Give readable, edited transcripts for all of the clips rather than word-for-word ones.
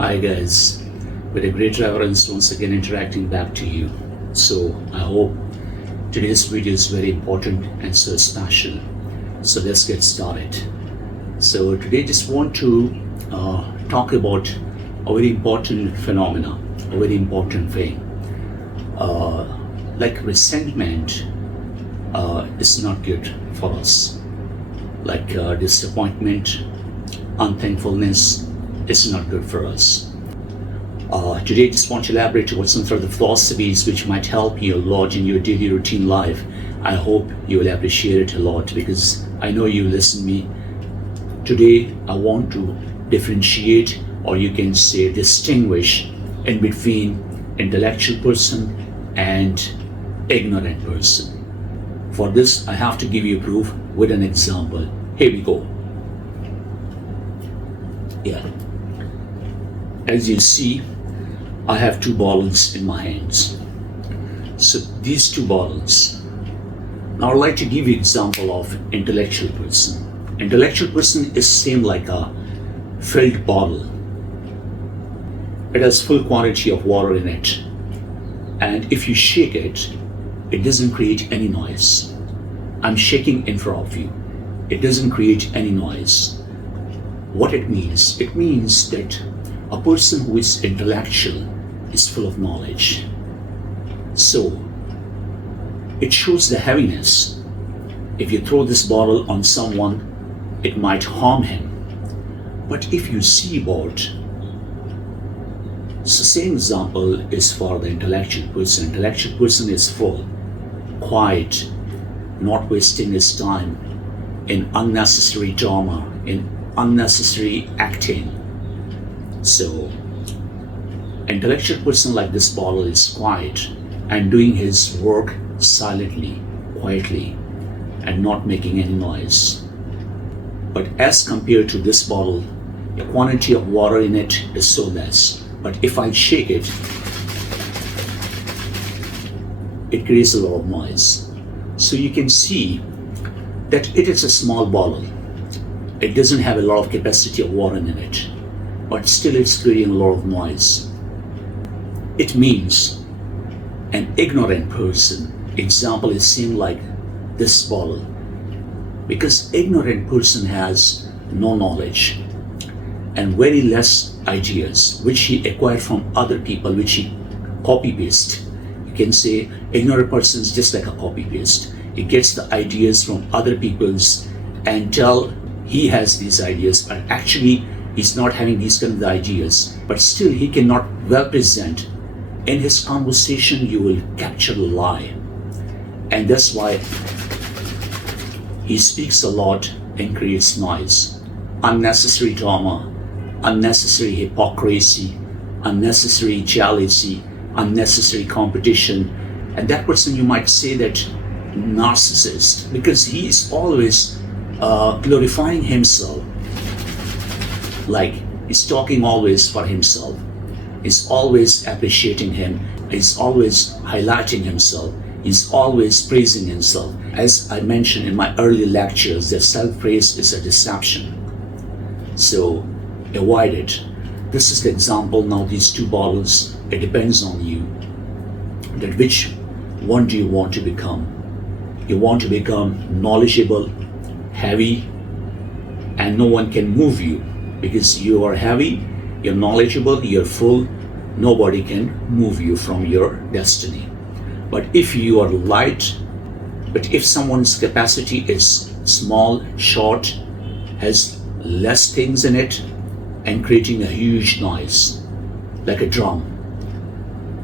Hi guys, with a great reverence once again interacting back to you. So I hope today's video is very important and so special. So let's get started. So today just want to talk about a very important phenomena, a very important thing. Like resentment is not good for us. Like disappointment, unthankfulness is not good for us. Today I just want to elaborate about some sort of philosophies which might help you a lot in your daily routine life. I hope you will appreciate it a lot because I know you listen to me. Today I want to differentiate, or you can say distinguish, in between intellectual person and ignorant person. For this I have to give you proof with an example. Here we go. Yeah. As you see, I have two bottles in my hands. So these two bottles. Now I'd like to give you an example of intellectual person. Intellectual person is same like a filled bottle. It has full quantity of water in it. And if you shake it, it doesn't create any noise. I'm shaking in front of you. It doesn't create any noise. What it means? It means that a person who is intellectual is full of knowledge. So it shows the heaviness. If you throw this bottle on someone, it might harm him. But if you see about, so same example is for the intellectual person. Intellectual person is full, quiet, not wasting his time in unnecessary drama, in unnecessary acting. So intellectual person like this bottle is quiet and doing his work silently, quietly, and not making any noise. But as compared to this bottle, the quantity of water in it is so less. But if I shake it, it creates a lot of noise. So you can see that it is a small bottle. It doesn't have a lot of capacity of water in it, but still it's creating a lot of noise. It means an ignorant person. Example is same like this bottle. Because ignorant person has no knowledge and very less ideas which he acquired from other people, which he copy paste. You can say ignorant person is just like a copy paste. He gets the ideas from other people's and tell he has these ideas, but actually he's not having these kind of ideas, but still he cannot well present. In his conversation you will capture a lie, and that's why he speaks a lot and creates noise, unnecessary drama, unnecessary hypocrisy, unnecessary jealousy, unnecessary competition. And that person you might say that narcissist, because he is always glorifying himself, like he's talking always for himself, he's always appreciating him, he's always highlighting himself, he's always praising himself. As I mentioned in my early lectures, that self-praise is a deception. So avoid it. This is the example. Now these two bottles, it depends on you that which one do you want to become. You want to become knowledgeable, heavy, and no one can move you because you are heavy, you're knowledgeable, you're full, nobody can move you from your destiny. But if you are light, but if someone's capacity is small, short, has less things in it, and creating a huge noise, like a drum.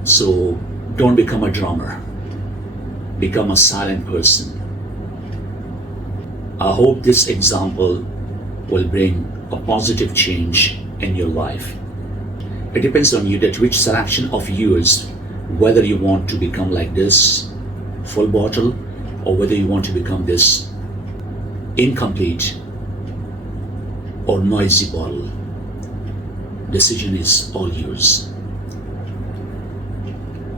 So don't become a drummer. Become a silent person. I hope this example will bring a positive change in your life. It depends on you that which selection of yours, whether you want to become like this full bottle or whether you want to become this incomplete or noisy bottle. Decision is all yours.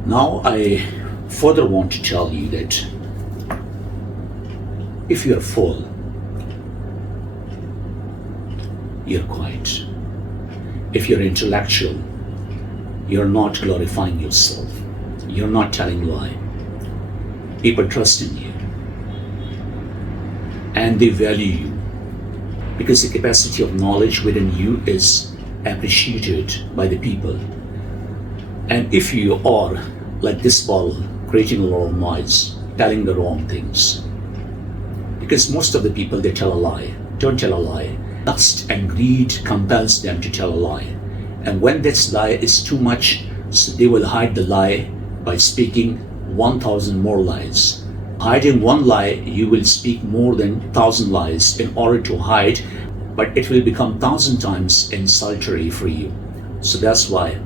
Now I further want to tell you that if you are full, you're quiet. If you're intellectual, you're not glorifying yourself. You're not telling lie. People trust in you and they value you because the capacity of knowledge within you is appreciated by the people. And if you are like this bottle, creating a lot of noise, telling the wrong things, because most of the people, they tell a lie. Don't tell a lie. Lust and greed compels them to tell a lie. And when this lie is too much, so they will hide the lie by speaking 1,000 more lies. Hiding one lie, you will speak more than 1,000 lies in order to hide, but it will become 1,000 times insulting for you. So that's why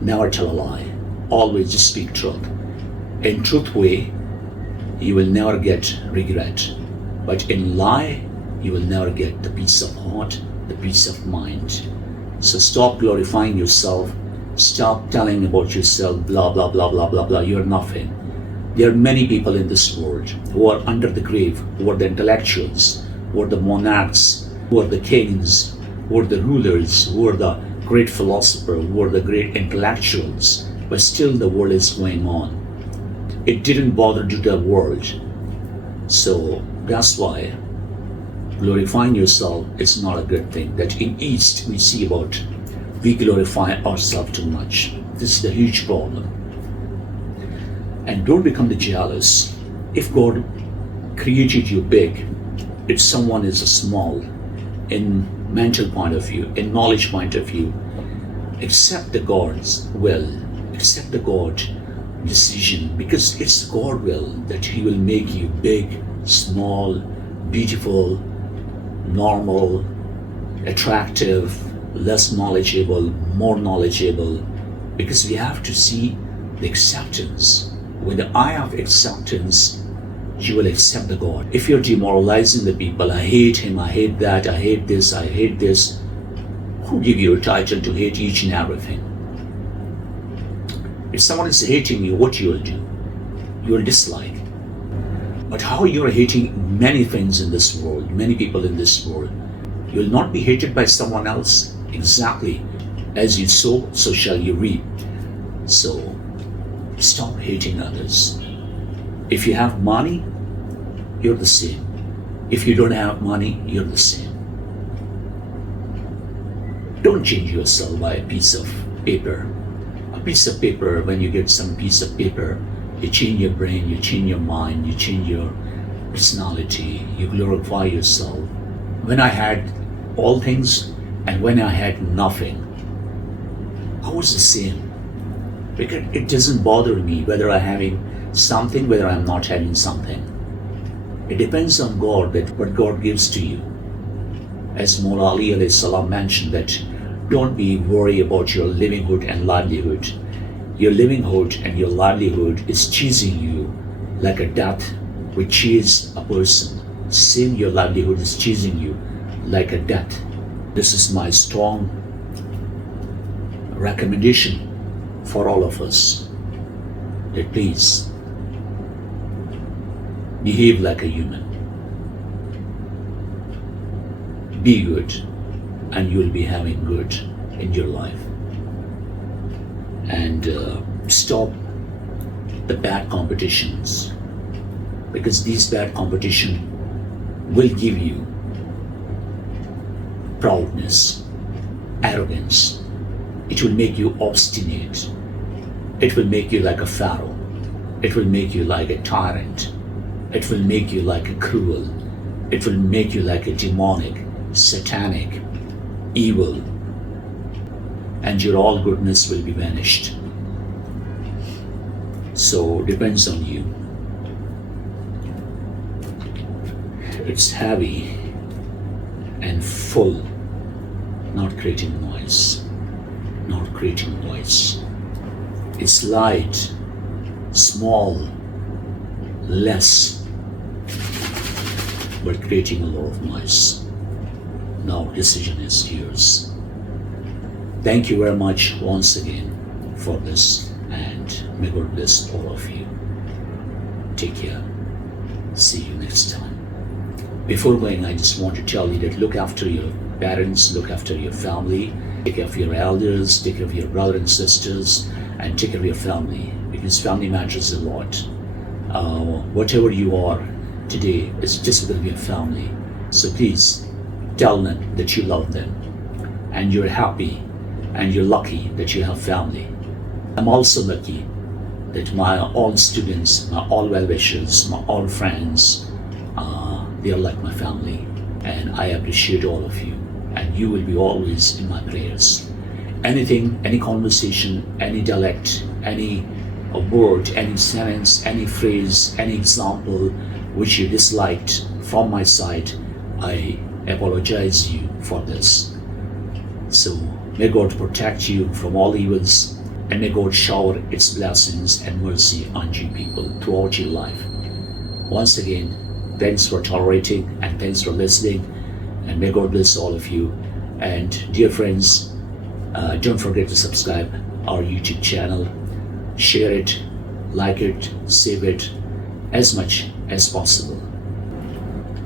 never tell a lie. Always just speak truth. In truth way, you will never get regret. But in lie, you will never get the peace of heart, the peace of mind. So stop glorifying yourself. Stop telling about yourself, blah, blah, blah, blah, blah, blah. You're nothing. There are many people in this world who are under the grave, who are the intellectuals, who are the monarchs, who are the kings, who are the rulers, who are the great philosophers, who are the great intellectuals, but still the world is going on. It didn't bother to the world. So that's why glorifying yourself is not a good thing. That in East we see about we glorify ourselves too much. This is a huge problem. And don't become the jealous. If God created you big, if someone is small in mental point of view, in knowledge point of view, accept the God's will, accept the God decision, because it's God will that He will make you big, small, beautiful, normal, attractive, less knowledgeable, more knowledgeable, because we have to see the acceptance. With the eye of acceptance, you will accept the God. If you're demoralizing the people, I hate him, I hate that, I hate this, I hate this, who give you a title to hate each and everything? If someone is hating you, what you will do? You will dislike. But how you're hating many things in this world, many people in this world, you will not be hated by someone else. Exactly. As you sow, so shall you reap. So stop hating others. If you have money, you're the same. If you don't have money, you're the same. Don't change yourself by a piece of paper. A piece of paper, when you get some piece of paper, you change your brain, you change your mind, you change your personality, you glorify yourself. When I had all things and when I had nothing, I was the same. Because it doesn't bother me whether I'm having something, whether I'm not having something. It depends on God, that what God gives to you. As Maula Ali alayhi salam mentioned, that don't be worried about your livelihood and livelihood. Your livelihood and your livelihood is chasing you like a death which chases a person. Same, your livelihood is chasing you like a death. This is my strong recommendation for all of us, that please behave like a human. Be good, and you'll be having good in your life. And stop the bad competitions, because these bad competition will give you proudness, arrogance. It will make you obstinate. It will make you like a pharaoh. It will make you like a tyrant. It will make you like a cruel. It will make you like a demonic, satanic, evil. And your all goodness will be vanished. So depends on you. It's heavy and full, not creating noise. Not creating noise. It's light, small, less, but creating a lot of noise. Now decision is yours. Thank you very much once again for this, and may God bless all of you. Take care. See you next time. Before going, I just want to tell you that look after your parents, look after your family, Take care of your elders, take care of your brothers and sisters, and take care of your family, because family matters a lot. Whatever you are today is just because of your family. So please tell them that you love them and you're happy and you're lucky that you have family. I'm also lucky that my all students, my all well-wishers, my all friends, they are like my family, and I appreciate all of you, and you will be always in my prayers. Anything, any conversation, any dialect, any word, any sentence, any phrase, any example which you disliked from my side, I apologize you for this. So may God protect you from all evils, and may God shower its blessings and mercy on you people throughout your life. Once again, thanks for tolerating and thanks for listening, and may God bless all of you. And dear friends, don't forget to subscribe our YouTube channel, share it, like it, save it as much as possible.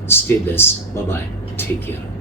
Stay blessed. Bye-bye. Take care.